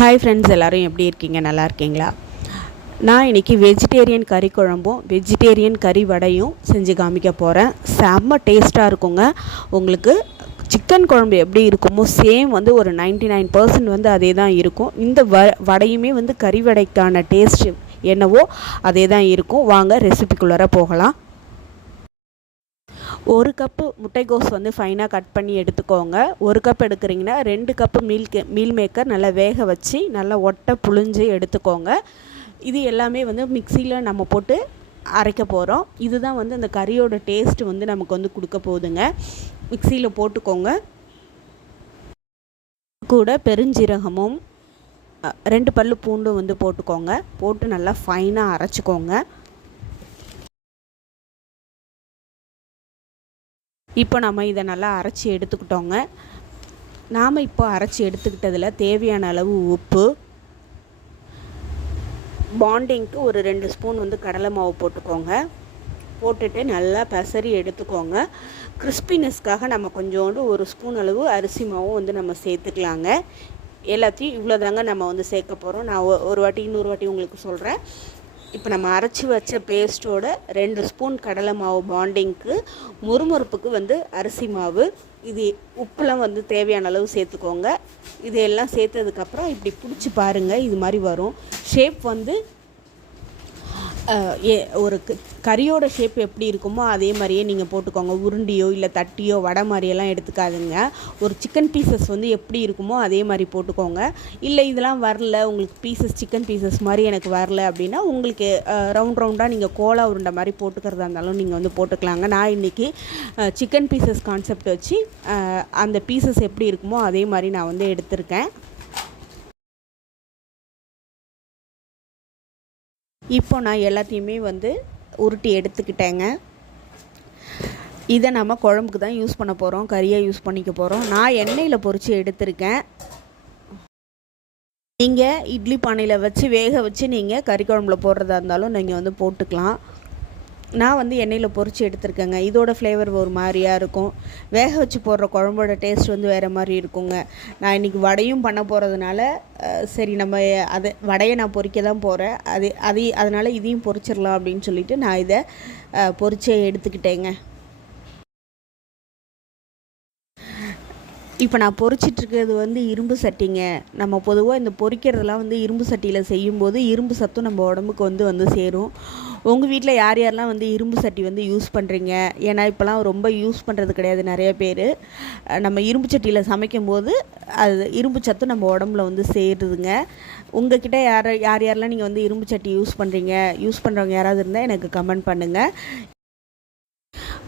Hi friends எல்லோரும் எப்படி இருக்கீங்க? நல்லா இருக்கீங்களா? நான் இன்றைக்கி வெஜிடேரியன் கறி குழம்பும் வெஜிடேரியன் கறி வடையும் செஞ்சு காமிக்க போகிறேன் செம்ம டேஸ்ட்டாக இருக்குங்க. உங்களுக்கு சிக்கன் குழம்பு எப்படி இருக்குமோ சேம் வந்து ஒரு 99% நைன் பர்சன்ட் வந்து அதே தான் இருக்கும். இந்த வ வடையுமே வந்து கறி வடைக்கான டேஸ்ட் என்னவோ அதே தான் இருக்கும். வாங்க ரெசிபிக்குள்ளார போகலாம். ஒரு கப்பு முட்டைகோஸ் வந்து ஃபைனாக கட் பண்ணி எடுத்துக்கோங்க. ஒரு கப் எடுக்கிறீங்கன்னா ரெண்டு கப்பு மீல் கே மீல் மேக்கர் நல்லா வேக வச்சு நல்லா ஒட்டை புழிஞ்சு எடுத்துக்கோங்க. இது எல்லாமே வந்து மிக்சியில் நம்ம போட்டு அரைக்க போகிறோம் இதுதான் வந்து அந்த கறியோட டேஸ்ட் வந்து நமக்கு வந்து கொடுக்க போகுதுங்க. மிக்சியில் போட்டுக்கோங்க. கூட பெருஞ்சீரகமும் ரெண்டு பல்லு பூண்டும் வந்து போட்டுக்கோங்க. போட்டு நல்லா ஃபைனாக அரைச்சிக்கோங்க. இப்போ நம்ம இதை நல்லா அரைச்சி எடுத்துக்கிட்டோங்க. நாம் இப்போ அரைச்சி எடுத்துக்கிட்டதில் தேவையான அளவு உப்பு. பாண்டிங்க்கு ஒரு ரெண்டு ஸ்பூன் வந்து கடலை மாவு போட்டுக்கோங்க. போட்டுட்டு நல்லா பெசரி எடுத்துக்கோங்க. கிறிஸ்பினஸ்க்காக நம்ம கொஞ்சோண்டு ஒரு ஸ்பூன் அளவு அரிசி மாவும் வந்து நம்ம சேர்த்துக்கலாங்க. எல்லாத்தையும் இவ்வளோதாங்க நம்ம வந்து சேர்க்க போகிறோம் நான் ஒரு வாட்டி இன்னொரு வாட்டி உங்களுக்கு சொல்கிறேன் இப்போ நம்ம அரைச்சி வச்ச பேஸ்ட்டோட ரெண்டு ஸ்பூன் கடலை மாவு பாண்டிங்க்கு முறுமுறுப்புக்கு வந்து அரிசி மாவு. இது உப்புலாம் வந்து தேவையான அளவு சேர்த்துக்கோங்க. இதையெல்லாம் சேர்த்ததுக்கப்புறம் இப்படி பிடிச்சி பாருங்கள் இது மாதிரி வரும். ஷேப் வந்து ஏ ஒரு க- கறியோட ஷேப் எப்படி இருக்குமோ அதே மாதிரியே நீங்கள் போட்டுக்கோங்க. உருண்டியோ இல்லை தட்டியோ வடை மாதிரியெல்லாம் எடுத்துக்காதுங்க. ஒரு சிக்கன் பீசஸ் வந்து எப்படி இருக்குமோ அதே மாதிரி போட்டுக்கோங்க. இல்லை இதெல்லாம் வரல உங்களுக்கு பீசஸ் சிக்கன் பீசஸ் மாதிரி எனக்கு வரல அப்படின்னா உங்களுக்கு ரவுண்ட் ரவுண்டாக நீங்கள் கோலா உருண்டை மாதிரி போட்டுக்கிறதா இருந்தாலும் நீங்கள் வந்து போட்டுக்கலாங்க. நான் இன்றைக்கி சிக்கன் பீசஸ் கான்செப்ட் வச்சு அந்த பீசஸ் எப்படி இருக்குமோ அதே மாதிரி நான் வந்து எடுத்திருக்கேன். இப்போ நான் எல்லாத்தையுமே வந்து உருட்டி எடுத்துக்கிட்டேங்க. இதை நம்ம குழம்புக்கு தான் யூஸ் பண்ண போகிறோம் கறியாக யூஸ் பண்ணிக்க போகிறோம் நான் எண்ணெயில் பொரித்து எடுத்திருக்கேன். நீங்கள் இட்லி பானையில் வச்சு வேக வச்சு நீங்கள் கறி குழம்புல போடுறதா இருந்தாலும் நீங்கள் வந்து போட்டுக்கலாம். நான் வந்து எண்ணெயில் பொரித்து எடுத்திருக்கேங்க. இதோட ஃப்ளேவர் ஒரு மாதிரியாக இருக்கும். வேக வச்சு போடுற குழம்போட டேஸ்ட் வந்து வேறு மாதிரி இருக்குங்க. நான் இன்றைக்கி வடையும் பண்ண போகிறதுனால சரி நம்ம அதை வடையை நான் பொறிக்க தான் போகிறேன் அது அதை அதனால் இதையும் பொறிச்சிடலாம் அப்படின்னு சொல்லிட்டு நான் இதை பொறிச்சே எடுத்துக்கிட்டேங்க. இப்போ நான் பொறிச்சிட்ருக்கிறது வந்து இரும்பு சட்டிங்க. நம்ம பொதுவாக இந்த பொரிக்கிறதெல்லாம் வந்து இரும்பு சட்டியில் செய்யும்போது இரும்பு சத்தும் நம்ம உடம்புக்கு வந்து வந்து சேரும். உங்கள் வீட்டில் யார் யாரெல்லாம் வந்து இரும்பு சட்டி வந்து யூஸ் பண்ணுறீங்க ஏன்னா இப்போலாம் ரொம்ப யூஸ் பண்ணுறது கிடையாது நிறைய பேர். நம்ம இரும்பு சட்டியில் சமைக்கும்போது அது இரும்பு சத்து நம்ம உடம்புல வந்து சேருதுங்க உங்ககிட்ட யார் யார் யாரெல்லாம் நீங்கள் வந்து இரும்பு சட்டி யூஸ் பண்ணுறீங்க யூஸ் பண்ணுறவங்க யாராவது இருந்தால் எனக்கு கமெண்ட் பண்ணுங்கள்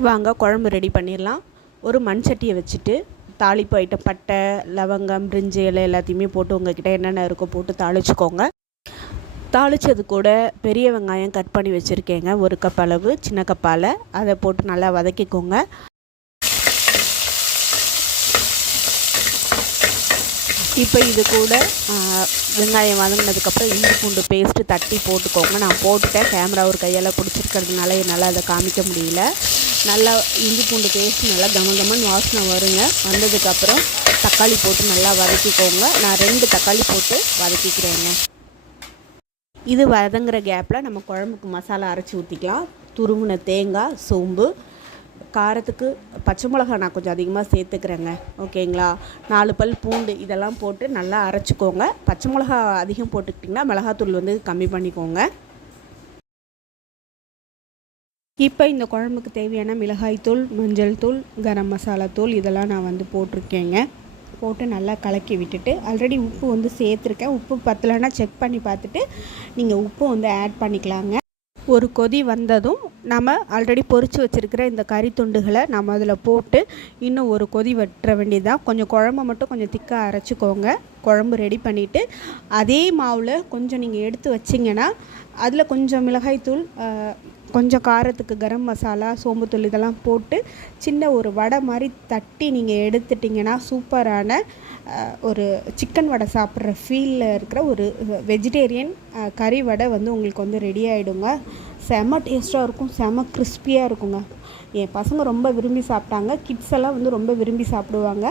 வாங்க குழம்பு ரெடி பண்ணிடலாம். ஒரு மண் சட்டியை வச்சுட்டு தாளிப்பு ஐட்டம் பட்டை லவங்கம் பிரிஞ்சி இலை எல்லாத்தையுமே போட்டு உங்ககிட்ட என்னென்ன இருக்கோ போட்டு தாளிச்சுக்கோங்க. தாளிச்சது கூட பெரிய வெங்காயம் கட் பண்ணி வச்சுருக்கேங்க. ஒரு கப் அளவு சின்ன கப்பால். அதை போட்டு நல்லா வதக்கிக்கோங்க. இப்போ இது கூட வெங்காயம் வதங்கினதுக்கப்புறம் இஞ்சி பூண்டு பேஸ்ட்டு தட்டி போட்டுக்கோங்க. நான் போட்டுட்டேன். கேமரா ஒரு கையால் பிடிச்சிருக்கிறதுனால என்னால் அதை காமிக்க முடியல. நல்லா இஞ்சி பூண்டு பேஸ்ட் நல்லா கம கமன் வாசனை வருங்க. வந்ததுக்கப்புறம் தக்காளி போட்டு நல்லா வதக்கிக்கோங்க. நான் ரெண்டு தக்காளி போட்டு வதக்கிக்கிறேங்க. இது வதங்குற கேப்பில் நம்ம குழம்புக்கு மசாலா அரைச்சி ஊற்றிக்கலாம் துருவின தேங்காய் சோம்பு காரத்துக்கு பச்சை மிளகா நான் கொஞ்சம் அதிகமாக சேர்த்துக்கிறேங்க. ஓகேங்களா? நாலு பல் பூண்டு இதெல்லாம் போட்டு நல்லா அரைச்சிக்கோங்க. பச்சை மிளகா அதிகம் போட்டுக்கிட்டிங்கன்னா மிளகாத்தூள் வந்து கம்மி பண்ணிக்கோங்க. இப்போ இந்த குழம்புக்கு தேவையான மிளகாய்த்தூள் மஞ்சள் தூள் கரம் மசாலா தூள் இதெல்லாம் நான் வந்து போட்டிருக்கேங்க. போட்டு நல்லா கலக்கி விட்டுட்டு ஆல்ரெடி உப்பு வந்து சேர்த்துருக்கேன். உப்பு பத்தலைன்னா செக் பண்ணி பார்த்துட்டு நீங்கள் உப்பு வந்து ஆட் பண்ணிக்கலாங்க. ஒரு கொதி வந்ததும் நம்ம ஆல்ரெடி பொறிச்சு வச்சுருக்கிற இந்த கறி துண்டுகளை நம்ம அதில் போட்டு இன்னும் ஒரு கொதி வெட்டுற வேண்டியதுதான். கொஞ்சம் குழம்பு மட்டும் கொஞ்சம் திக்காக அரைச்சிக்கோங்க. குழம்பு ரெடி பண்ணிவிட்டு அதே மாவில் கொஞ்சம் நீங்கள் எடுத்து வச்சிங்கன்னா அதில் கொஞ்சம் மிளகாய்த்தூள் தூள் கொஞ்சம் காரத்துக்கு கரம் மசாலா சோம்புத்தூள் இதெல்லாம் போட்டு சின்ன ஒரு வடை மாதிரி தட்டி நீங்கள் எடுத்துட்டிங்கன்னா சூப்பரான ஒரு சிக்கன் வடை சாப்பிட்ற ஃபீலில் இருக்கிற ஒரு வெஜிடேரியன் கறி வடை வந்து உங்களுக்கு வந்து ரெடி ஆகிடுங்க செம டேஸ்ட்டாக இருக்கும் செம கிறிஸ்பியாக இருக்குங்க. என் பசங்க ரொம்ப விரும்பி சாப்பிட்டாங்க. கிட்ஸ் எல்லாம் வந்து ரொம்ப விரும்பி சாப்பிடுவாங்க.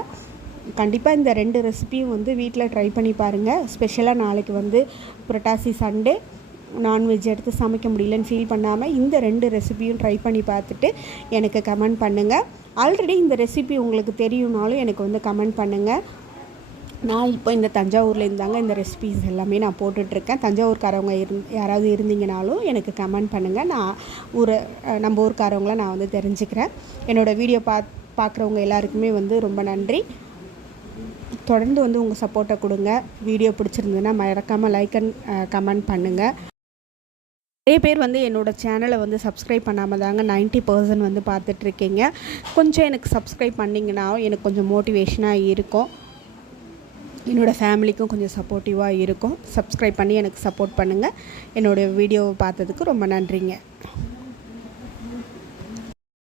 கண்டிப்பாக இந்த ரெண்டு ரெசிபியும் வந்து வீட்டில் ட்ரை பண்ணி பாருங்கள் ஸ்பெஷலாக நாளைக்கு வந்து புரட்டாசி சண்டே நான்வெஜ் எடுத்து சமைக்க முடியலன்னு ஃபீல் பண்ணாமல் இந்த ரெண்டு ரெசிபியும் ட்ரை பண்ணி பார்த்துட்டு எனக்கு கமெண்ட் பண்ணுங்கள் ஆல்ரெடி இந்த ரெசிபி உங்களுக்கு தெரியும்னாலும் எனக்கு வந்து கமெண்ட் பண்ணுங்கள் நான் இப்போ இந்த தஞ்சாவூரில் இருந்தாங்க இந்த ரெசிபிஸ் எல்லாமே நான் போட்டுட்ருக்கேன். தஞ்சாவூர்காரவங்க இருந் யாராவது இருந்தீங்கனாலும் எனக்கு கமெண்ட் பண்ணுங்கள் நான் ஊர் நம்ம ஊருக்காரவங்கள நான் வந்து தெரிஞ்சுக்கிறேன். என்னோடய வீடியோ பா பார்க்குறவங்க எல்லாருக்குமே வந்து ரொம்ப நன்றி. தொடர்ந்து வந்து உங்கள் சப்போர்ட்டை கொடுங்க. வீடியோ பிடிச்சிருந்ததுன்னா மறக்காமல் லைக் அண்ட் கமெண்ட் பண்ணுங்கள் நிறைய பேர் வந்து என்னோடய சேனலை வந்து சப்ஸ்கிரைப் பண்ணாமல் தாங்க 90% பர்சன்ட் வந்து பார்த்துட்ருக்கீங்க. கொஞ்சம் எனக்கு சப்ஸ்கிரைப் பண்ணிங்கன்னா எனக்கு கொஞ்சம் மோட்டிவேஷனாக இருக்கும். என்னோடய ஃபேமிலிக்கும் கொஞ்சம் சப்போர்ட்டிவாக இருக்கும். சப்ஸ்கிரைப் பண்ணி எனக்கு சப்போர்ட் பண்ணுங்கள் என்னோடய வீடியோவை பார்த்ததுக்கு ரொம்ப நன்றிங்க.